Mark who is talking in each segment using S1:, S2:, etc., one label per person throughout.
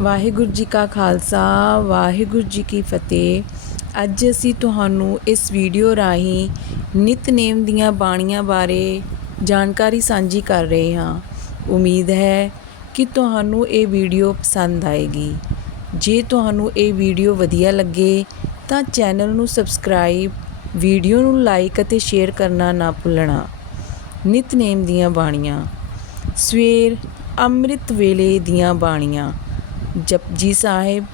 S1: ਵਾਹਿਗੁਰੂ ਜੀ ਕਾ ਖਾਲਸਾ, ਵਾਹਿਗੁਰੂ ਜੀ ਕੀ ਫਤਿਹ। ਅੱਜ ਅਸੀਂ ਤੁਹਾਨੂੰ ਇਸ ਵੀਡੀਓ ਰਾਹੀਂ ਨਿਤਨੇਮ ਦੀਆਂ ਬਾਣੀਆਂ ਬਾਰੇ ਜਾਣਕਾਰੀ ਸਾਂਝੀ ਕਰ ਰਹੇ ਹਾਂ। ਉਮੀਦ ਹੈ ਕਿ ਤੁਹਾਨੂੰ ਇਹ ਵੀਡੀਓ ਪਸੰਦ ਆਏਗੀ। ਜੇ ਤੁਹਾਨੂੰ ਇਹ ਵੀਡੀਓ ਵਧੀਆ ਲੱਗੇ ਤਾਂ ਚੈਨਲ ਨੂੰ ਸਬਸਕ੍ਰਾਈਬ, ਵੀਡੀਓ ਨੂੰ ਲਾਈਕ ਅਤੇ ਸ਼ੇਅਰ ਕਰਨਾ ਨਾ ਭੁੱਲਣਾ। ਨਿਤਨੇਮ ਦੀਆਂ ਬਾਣੀਆਂ। ਸਵੇਰ ਅੰਮ੍ਰਿਤ ਵੇਲੇ ਦੀਆਂ ਬਾਣੀਆਂ। ਜਪਜੀ ਸਾਹਿਬ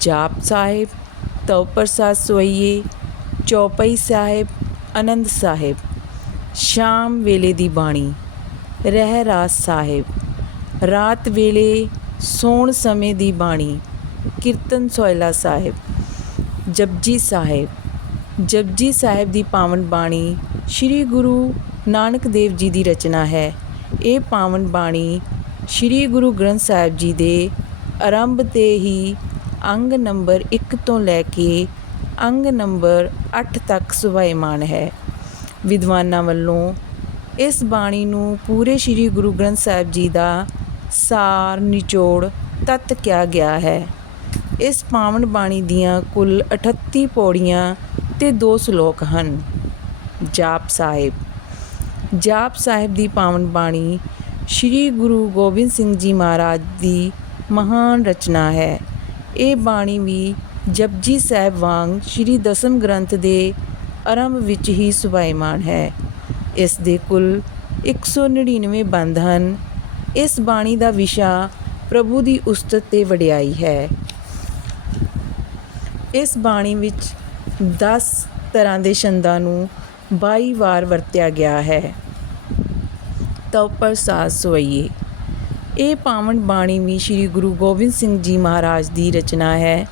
S1: ਜਾਪ ਸਾਹਿਬ ਤਵ ਸੋਈਏ ਚੌਪਈ ਸਾਹਿਬ ਆਨੰਦ ਸਾਹਿਬ ਸ਼ਾਮ ਵੇਲੇ ਦੀ ਬਾਣੀ ਰਹਿ ਰਾਸ ਸਾਹਿਬ ਰਾਤ ਵੇਲੇ ਸੌਣ ਸਮੇਂ ਦੀ ਬਾਣੀ ਕੀਰਤਨ ਸੋਇਲਾ ਸਾਹਿਬ ਜਪਜੀ ਸਾਹਿਬ ਜਪਜੀ ਸਾਹਿਬ ਦੀ ਪਾਵਨ ਬਾਣੀ ਸ੍ਰੀ ਗੁਰੂ ਨਾਨਕ ਦੇਵ ਜੀ ਦੀ ਰਚਨਾ ਹੈ ਇਹ ਪਾਵਨ ਬਾਣੀ ਸ੍ਰੀ ਗੁਰੂ ਗ੍ਰੰਥ ਸਾਹਿਬ ਜੀ ਦੇ ਆਰੰਭ ਤੇ ਹੀ ਅੰਗ ਨੰਬਰ 1 ਤੋਂ ਲੈ ਕੇ ਅੰਗ ਨੰਬਰ 8 ਤੱਕ ਸੁਭਾਇਮਾਨ ਹੈ। ਵਿਦਵਾਨਾਂ ਵੱਲੋਂ ਇਸ ਬਾਣੀ ਨੂੰ ਪੂਰੇ ਸ੍ਰੀ ਗੁਰੂ ਗ੍ਰੰਥ ਸਾਹਿਬ ਜੀ ਦਾ ਸਾਰ ਨਿਚੋੜ ਤੱਤ ਕਿਹਾ ਗਿਆ ਹੈ। ਇਸ ਪਾਵਨ ਬਾਣੀ ਦੀਆਂ ਕੁੱਲ 38 ਪੌੜੀਆਂ ਤੇ ਦੋ ਸ਼ਲੋਕ ਹਨ। ਜਾਪ ਸਾਹਿਬ। ਜਾਪ ਸਾਹਿਬ ਦੀ ਪਾਵਨ ਬਾਣੀ ਸ੍ਰੀ ਗੁਰੂ ਗੋਬਿੰਦ ਸਿੰਘ ਜੀ ਮਹਾਰਾਜ ਦੀ ਮਹਾਨ ਰਚਨਾ ਹੈ। ਇਹ ਬਾਣੀ ਵੀ ਜਪਜੀ ਸਾਹਿਬ ਵਾਂਗ ਸ੍ਰੀ ਦਸਮ ਗ੍ਰੰਥ ਦੇ ਆਰੰਭ ਵਿੱਚ ਹੀ ਸੁਭਾਇਮਾਨ ਹੈ। ਇਸ ਦੇ ਕੁੱਲ 199 ਬੰਦ ਹਨ। ਇਸ ਬਾਣੀ ਦਾ ਵਿਸ਼ਾ ਪ੍ਰਭੂ ਦੀ ਉਸਤਤ ਤੇ ਵਡਿਆਈ ਹੈ। ਇਸ ਬਾਣੀ ਵਿੱਚ 10 ਤਰ੍ਹਾਂ ਦੇ ਛੰਦਾਂ ਨੂੰ 22 ਵਾਰ ਵਰਤਿਆ ਗਿਆ ਹੈ। ਤਵ ਪ੍ਰਸਾਦ ਸੋਈਏ। ਇਹ ਪਾਵਨ ਬਾਣੀ ਵੀ ਸ੍ਰੀ ਗੁਰੂ ਗੋਬਿੰਦ ਸਿੰਘ ਜੀ ਮਹਾਰਾਜ ਦੀ ਰਚਨਾ ਹੈ।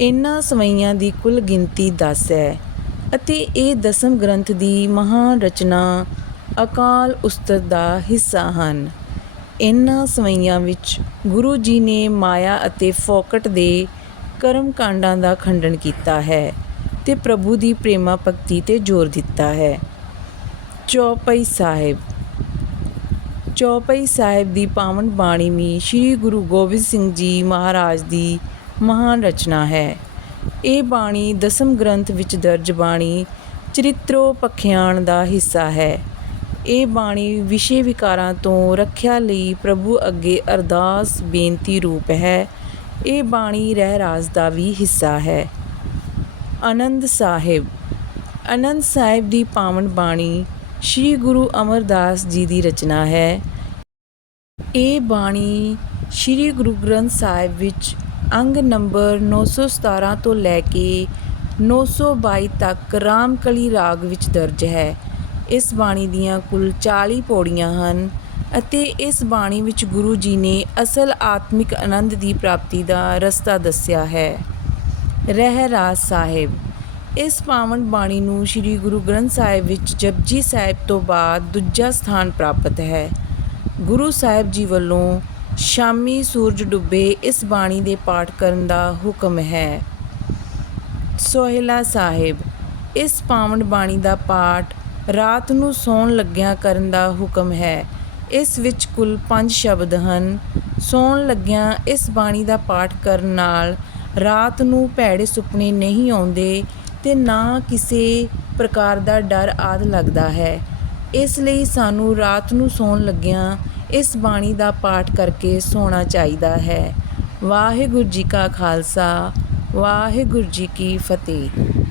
S1: ਇਨ੍ਹਾਂ ਸਵਈਆਂ ਦੀ ਕੁੱਲ ਗਿਣਤੀ 10 ਹੈ ਅਤੇ ਇਹ ਦਸਮ ਗ੍ਰੰਥ ਦੀ ਮਹਾਨ ਰਚਨਾ ਅਕਾਲ ਉਸਤਤ ਦਾ ਹਿੱਸਾ ਹਨ। ਇਨ੍ਹਾਂ ਸਵਈਆਂ ਵਿੱਚ ਗੁਰੂ ਜੀ ਨੇ ਮਾਇਆ ਅਤੇ ਫੋਕਟ ਦੇ ਕਰਮ ਕਾਂਡਾਂ ਦਾ ਖੰਡਨ ਕੀਤਾ ਹੈ ਤੇ ਪ੍ਰਭੂ ਦੀ ਪ੍ਰੇਮਾ ਭਗਤੀ ਤੇ ਜ਼ੋਰ ਦਿੱਤਾ ਹੈ। ਚੌਪਈ ਸਾਹਿਬ ਚੌਪਈ ਸਾਹਿਬ ਦੀ ਪਾਵਨ ਬਾਣੀ ਵੀ ਸ੍ਰੀ ਗੁਰੂ ਗੋਬਿੰਦ ਸਿੰਘ ਜੀ ਮਹਾਰਾਜ ਦੀ ਮਹਾਨ ਰਚਨਾ ਹੈ। ਇਹ ਬਾਣੀ ਦਸਮ ਗ੍ਰੰਥ ਵਿੱਚ ਦਰਜ ਬਾਣੀ ਚਰਿਤ੍ਰੋ ਪਖਿਆਣ ਦਾ ਹਿੱਸਾ ਹੈ। ਇਹ ਬਾਣੀ ਵਿਸ਼ੇ ਵਿਕਾਰਾਂ ਤੋਂ ਰੱਖਿਆ ਲਈ ਪ੍ਰਭੂ ਅੱਗੇ ਅਰਦਾਸ ਬੇਨਤੀ ਰੂਪ ਹੈ। ਇਹ ਬਾਣੀ ਰਹਿ ਰਾਜ ਦਾ ਵੀ ਹਿੱਸਾ ਹੈ। ਆਨੰਦ ਸਾਹਿਬ। ਆਨੰਦ ਸਾਹਿਬ ਦੀ ਪਾਵਨ ਬਾਣੀ ਸ੍ਰੀ ਗੁਰੂ ਅਮਰਦਾਸ ਜੀ ਦੀ ਰਚਨਾ ਹੈ। ਇਹ ਬਾਣੀ ਸ੍ਰੀ ਗੁਰੂ ਗ੍ਰੰਥ ਸਾਹਿਬ ਵਿੱਚ ਅੰਗ ਨੰਬਰ 917 ਤੋਂ ਲੈ ਕੇ 922 ਤੱਕ ਰਾਮਕਲੀ ਰਾਗ ਵਿੱਚ ਦਰਜ ਹੈ। ਇਸ ਬਾਣੀ ਦੀਆਂ ਕੁੱਲ 40 ਪੌੜੀਆਂ ਹਨ ਅਤੇ ਇਸ ਬਾਣੀ ਵਿੱਚ ਗੁਰੂ ਜੀ ਨੇ ਅਸਲ ਆਤਮਿਕ ਆਨੰਦ ਦੀ ਪ੍ਰਾਪਤੀ ਦਾ ਰਸਤਾ ਦੱਸਿਆ ਹੈ। ਰਹਿ ਰਾਜ ਸਾਹਿਬ। ਇਸ ਪਾਵਨ ਬਾਣੀ ਨੂੰ ਸ੍ਰੀ ਗੁਰੂ ਗ੍ਰੰਥ ਸਾਹਿਬ ਵਿੱਚ ਜਪਜੀ ਸਾਹਿਬ ਤੋਂ ਬਾਅਦ ਦੂਜਾ ਸਥਾਨ ਪ੍ਰਾਪਤ ਹੈ। ਗੁਰੂ ਸਾਹਿਬ ਜੀ ਵੱਲੋਂ ਸ਼ਾਮੀ ਸੂਰਜ ਡੁੱਬੇ ਇਸ ਬਾਣੀ ਦੇ ਪਾਠ ਕਰਨ ਦਾ ਹੁਕਮ ਹੈ। ਸੋਹਿਲਾ ਸਾਹਿਬ, ਇਸ ਪਾਵਨ ਬਾਣੀ ਦਾ ਪਾਠ ਰਾਤ ਨੂੰ ਸੌਣ ਲੱਗਿਆਂ ਕਰਨ ਦਾ ਹੁਕਮ ਹੈ। ਇਸ ਵਿੱਚ ਕੁੱਲ 5 ਸ਼ਬਦ ਹਨ। ਸੌਣ ਲੱਗਿਆਂ ਇਸ ਬਾਣੀ ਦਾ ਪਾਠ ਕਰਨ ਨਾਲ ਰਾਤ ਨੂੰ ਭੈੜੇ ਸੁਪਨੇ ਨਹੀਂ ਆਉਂਦੇ ਤੇ ਨਾ ਕਿਸੇ ਪ੍ਰਕਾਰ ਦਾ ਡਰ ਆਦ ਲੱਗਦਾ ਹੈ। ਇਸ ਲਈ ਸਾਨੂੰ ਰਾਤ ਨੂੰ ਸੌਣ ਲੱਗਿਆਂ ਇਸ ਬਾਣੀ ਦਾ ਪਾਠ ਕਰਕੇ ਸੌਣਾ ਚਾਹੀਦਾ ਹੈ। ਵਾਹਿਗੁਰੂ ਜੀ ਕਾ ਖਾਲਸਾ, ਵਾਹਿਗੁਰੂ ਜੀ ਕੀ ਫਤਿਹ।